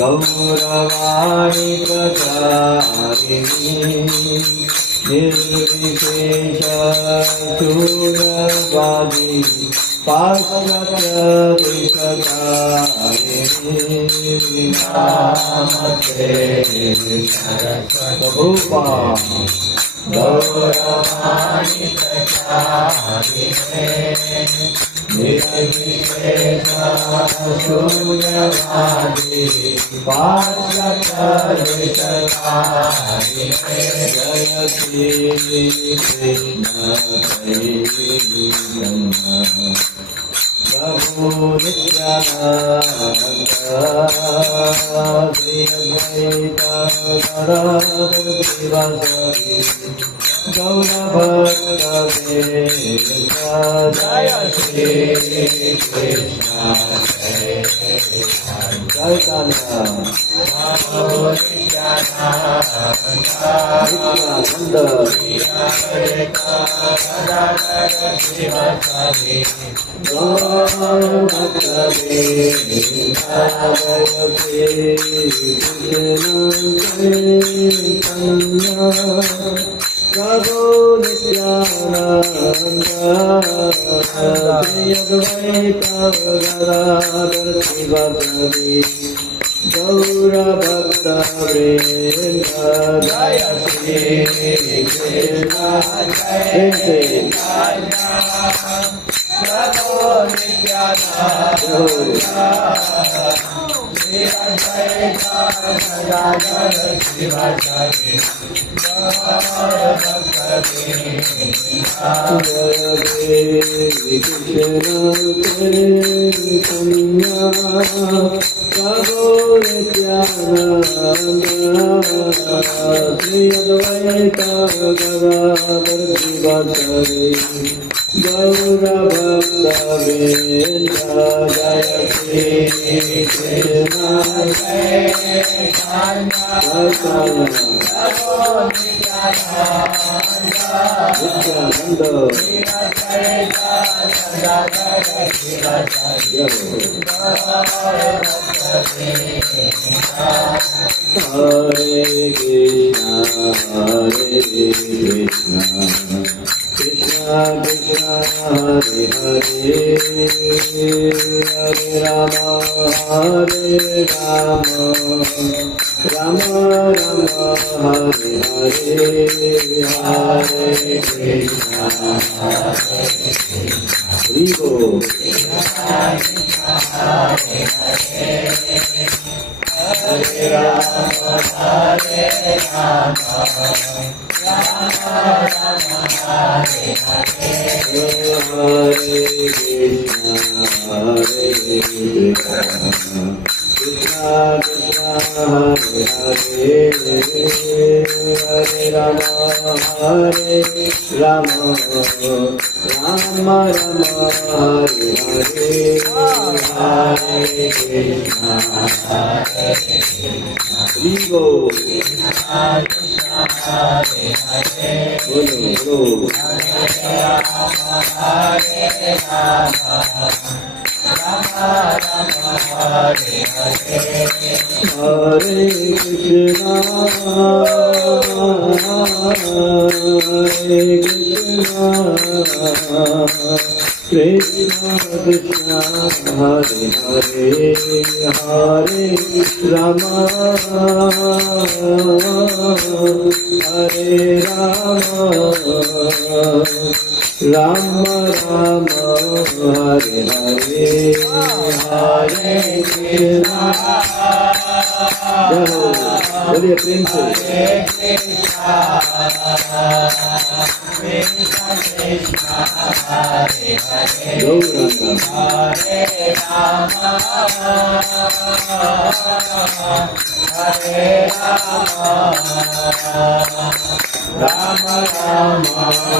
गौरवाणी प्रचारिणी निर्विशेष शूरवादी पाश्चात्यदेशकारिणी नामते सरस्वरूपा गौरवाणी प्रचारिणे निर्विशेष शून्यवादी पाश्चात्यदेशकारिणे जय श्री कृष्ण प्रभु नित्यानंद श्री अद्वैत गदाधर श्रीवासदि गौरभक्तवेदांत जय श्री कृष्ण चैतन्य प्रभु नित्यानंद श्री अद्वैत गदाधर श्रीवासदि प्रभु नित्यानंद श्री अद्वैत गदाधर श्रीवासदि गौरभक्तवृंद जय श्री कृष्ण प्रभु नित्यानंद श्री अद्वैत गदाधर श्रीवासदि प्रभु नित्यानंद श्री अद्वैत गदाधर श्रीवासदि गौरभक्तवृंद जय श्री कृष्ण नित्यानंद हरे कृष्ण कृष्ण कृष्ण हरे हरे हरे राम राम राम हरे हरे हरे कृष्ण हरि बोल हरे राम हरे राम हरे कृष्ण हरे कृष्ण कृष्ण कृष्ण हरे हरे हरे राम राम राम हरे हरे हरे कृष्ण हरि बोल बोलो हरे कृष्णा कृष्ण कृष्ण हरे हरे हरे राम हरे राम राम हरे हरे हरे कृष्ण बोलिए प्रेम से Rama Rama Hare Hare Hare Krishna Hare Krishna Krishna Krishna Hare Hare Hare Rama Hare Rama Rama Rama Hare Hare Hare Krishna Hare Krishna Krishna Krishna Hare Hare Hare Rama Hare Rama Hare Krishna Krishna Krishna Hare Hare Hare Rama Hare Rama Rama Rama Hare Hare Hare Krishna Hare Krishna Krishna Krishna Hare Hare Hare Rama Hare Rama Rama Rama Hare Hare Hare Krishna Krishna Krishna Hare Hare Hare Rama Rama Hare Hare Hare Krishna Krishna Jai Ho Hare Krishna Krishna Krishna Hare Hare Hare Rama Rama Hare Hare Krishna Krishna Jai Ho Hare Krishna Krishna Krishna Hare Hare Hare Rama Hare Krishna Krishna Hare Hare Hare Rama Hare Krishna Krishna Hare Hare Hare Rama Hare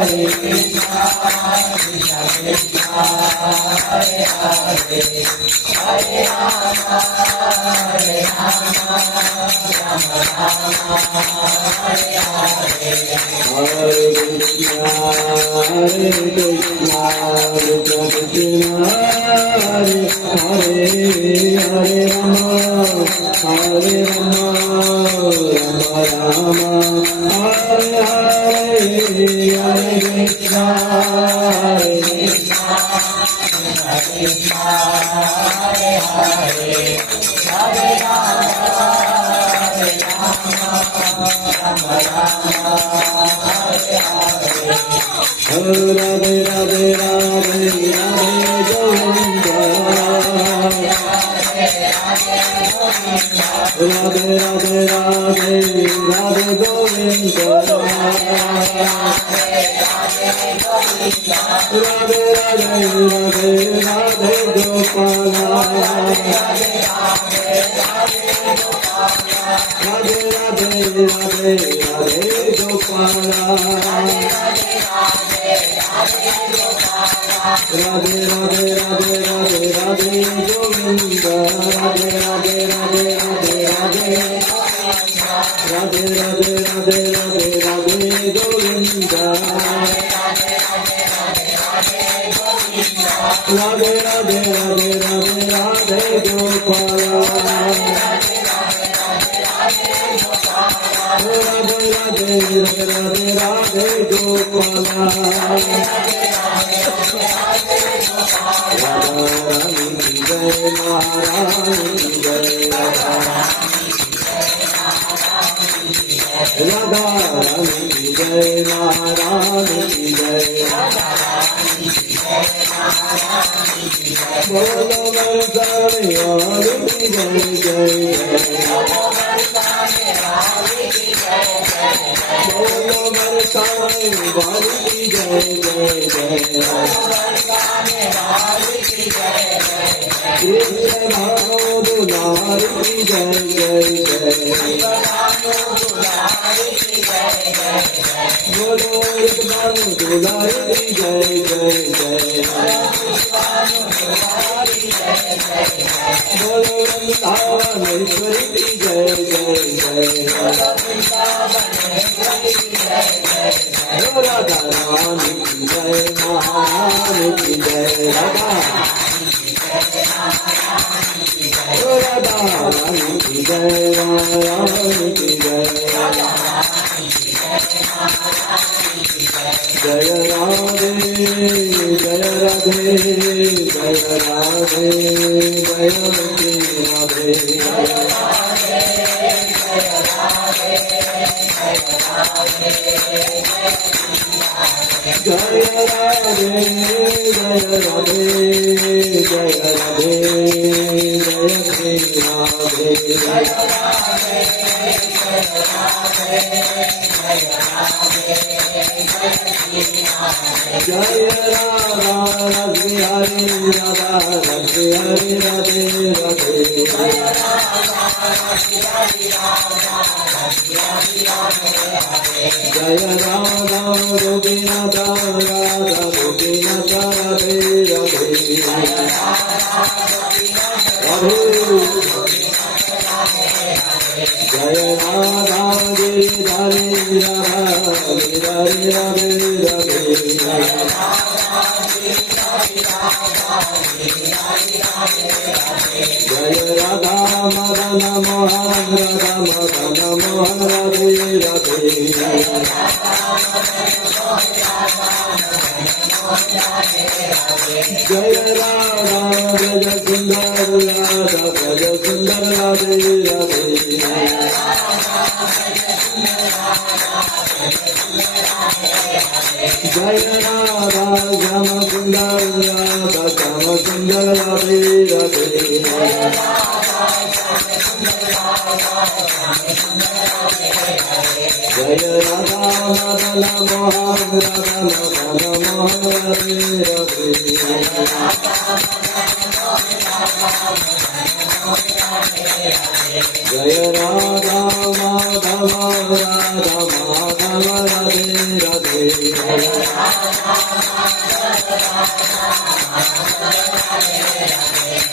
Hare Krishna Radhe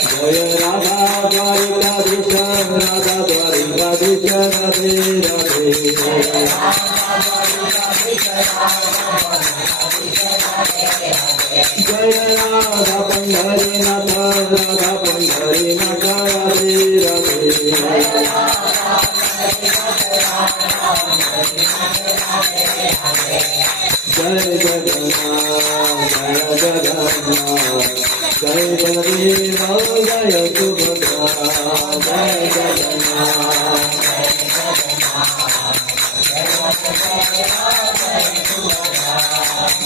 जय राधा द्वारिकाधीश राधा द्वारिकाधीश राधे राधे जय राधा पंढरीनाथ राधा पंढरीनाथ राधे राधे जय जगन्नाथ जय जगन्नाथ जय बलदेव जय सुभद्रा जय जगन्नाथ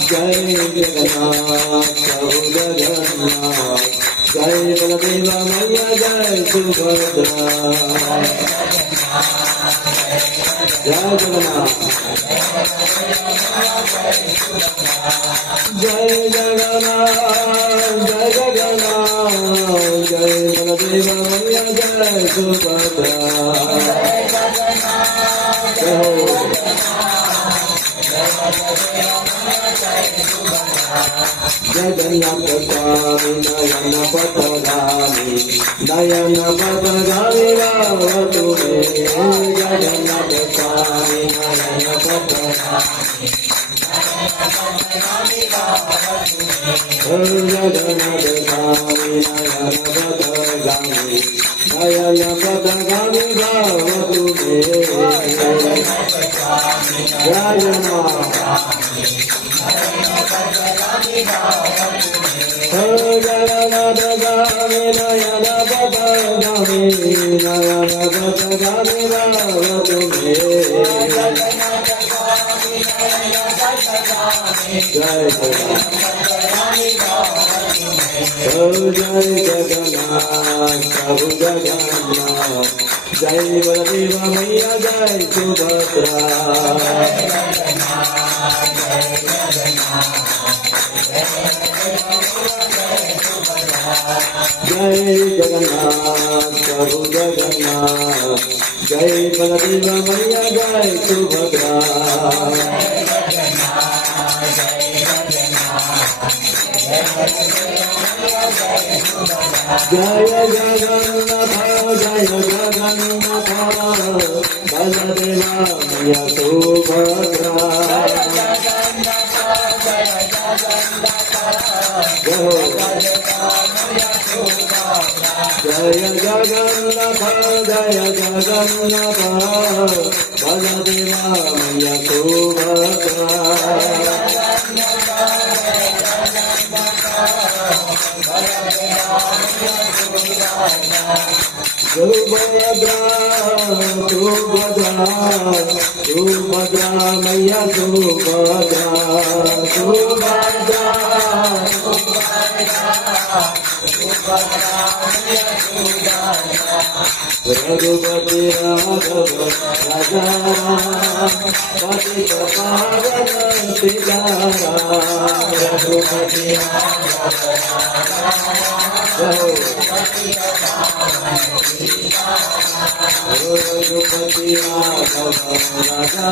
जय जगन्नाथ प्रभु जगन्नाथ जय बलदेव मैया जय सुभद्रा जय जगन्नाथ जय जगन्नाथ जय जगन्नाथ जय बलदेव मैया जय सुभद्रा जगन्नाथ स्वामी नयन पथगामी रावतु मे जगन्नाथ स्वामी नयन पथगामी जगन्नाथ स्वामी नयन पथगामी रावतु मे जगन्नाथ गामी नयन पथगामी रावतु मे जय जगन्नाथ प्रभु जगन्नाथ जय बलदेव मैया जय सुभद्रा जय जगन्नाथ प्रभु जगन्नाथ जय बलदेव मैया जय सुभद्रा जय जगन्नाथ बलदेव मैया सुभद्रा जय जगन्नाथ बलदेव मैया सुभद्रा सुभद्रा मैया सुभद्रा रघुपति राघव राजा पतित पावन सीताराम रघुपति रघुपति राघव राजा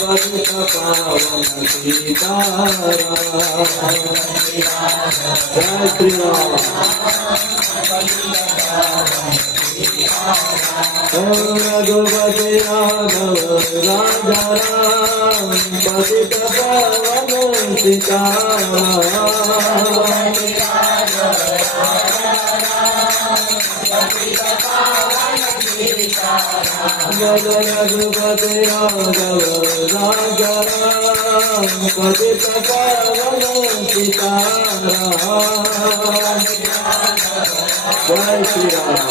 पतित पावन सीताराम जय श्री राम रघुपति राघव राजा पतित पावन सीताराम रघुपति राघव राजा पतित पावन सीताराम जय श्री राम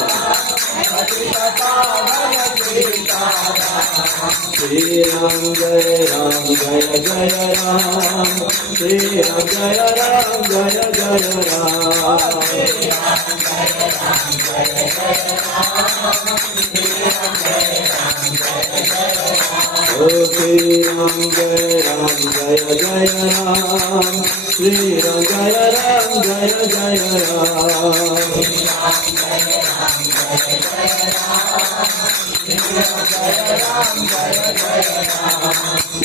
श्री राम जय जय राम श्री राम जय जय राम श्री राम जय जय राम श्री राम जय जय राम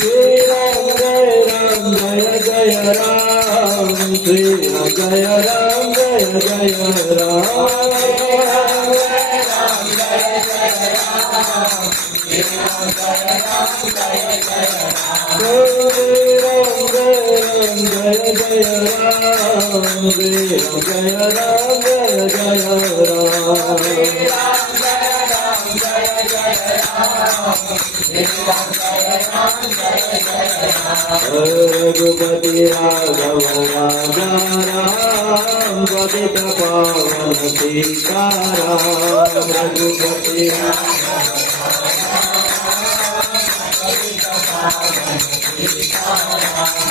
श्री राम जय जय राम रघुपति राघव राजा राम पतित पावन सीताराम रघुपति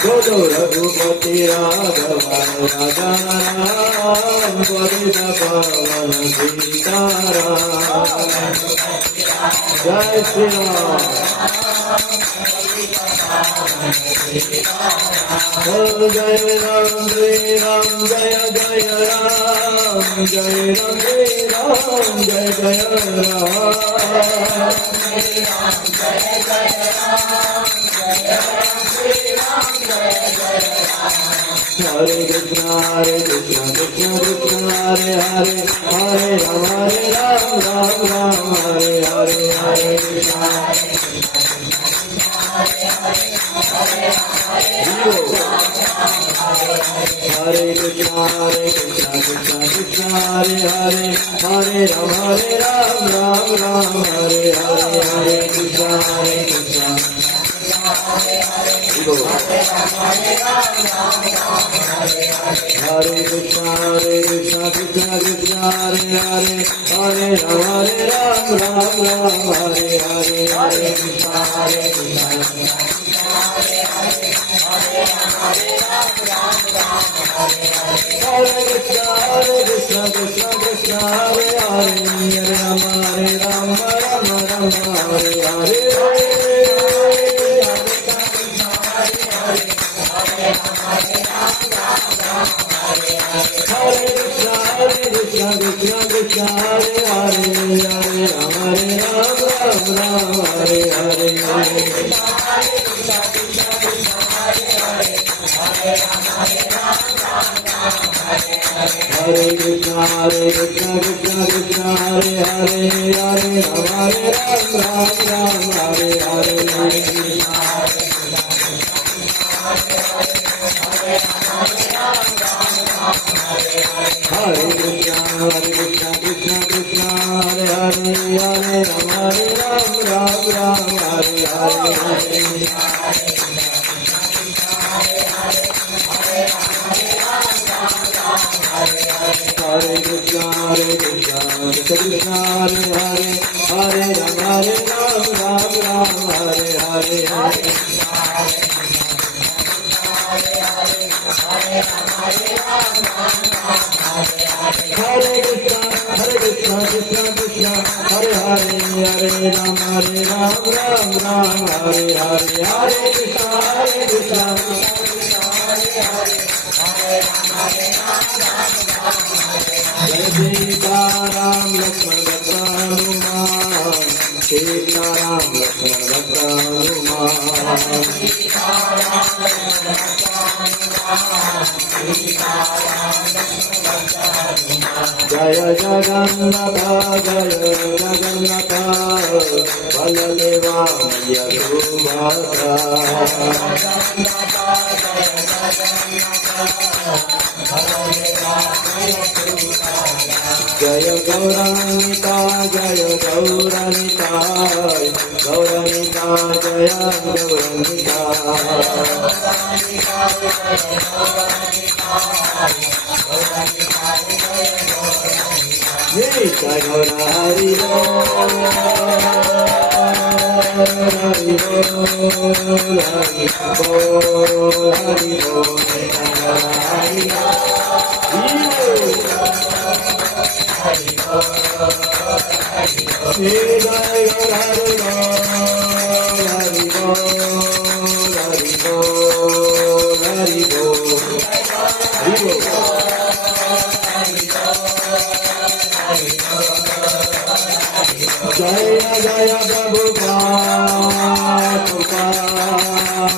बोलो रघुपति राघव राजा राम पतित पावन सीताराम जय श्री राम जय राम श्री राम जय जय राम जय राम श्री राम जय जय राम हरे कृष्ण कृष्ण कृष्ण हरे हरे हरे राम राम हरे हरे हरे कृष्ण हरे कृष्ण कृष्ण कृष्ण हरे हरे हरे राम राम हरे हरे हरे कृष्ण हरे कृष्ण कृष्ण कृष्ण हरे हरे हरे राम राम हरे हरे हरे कृष्ण हरे कृष्ण हरे कृष्ण कृष्ण कृष्ण हरे हरे हरे राम राम हरे हरे कृष्ण कृष्ण हरे हरे हरे राम राम हरे हरे हरे कृष्ण कृष्ण कृष्ण हरे हरे हरे राम राम हरे हरे हरे कृष्ण कृष्ण कृष्ण हरे हरे हरे राम राम हरे हरे हरे हरे कृष्ण कृष्ण कृष्ण हरे हरे हरे राम राम हरे हरे हरे हरे कृष्ण कृष्ण कृष्ण हरे हरे हरे राम राम हरे हरे हरे कृष्ण जय सीताराम लक्ष्मण भद्र हनुमान सीताराम लक्ष्मण भद्र हनुमान जय जगन्नाथ बलदेवा यदुभाषा जय गौरानिता जय गौरानिता गौरानिता जय गौरानिता जय गौरा हरि हरि हरि जय जय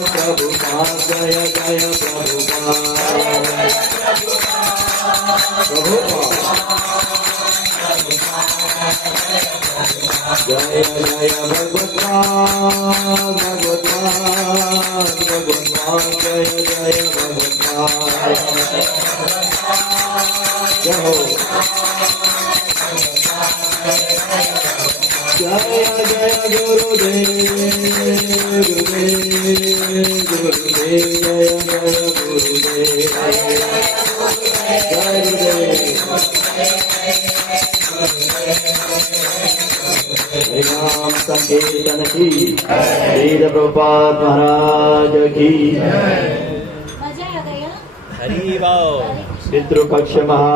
प्रभुपाद जय जय प्रभुपाद જય જય ભગવત્પાદ ભગવત્પાદ ભગવત્પાદ જય જય ભગવત્પાદ જય હો જય જય ગુરુદેવ ગુરુદેવ ગુરુદેવ જય જય ગુરુદેવ જય गुरुदेव नाम संकीर्तन की श्रील प्रभुपाद महाराज की मजा आ गया। हरि बोल। पितृपक्ष महा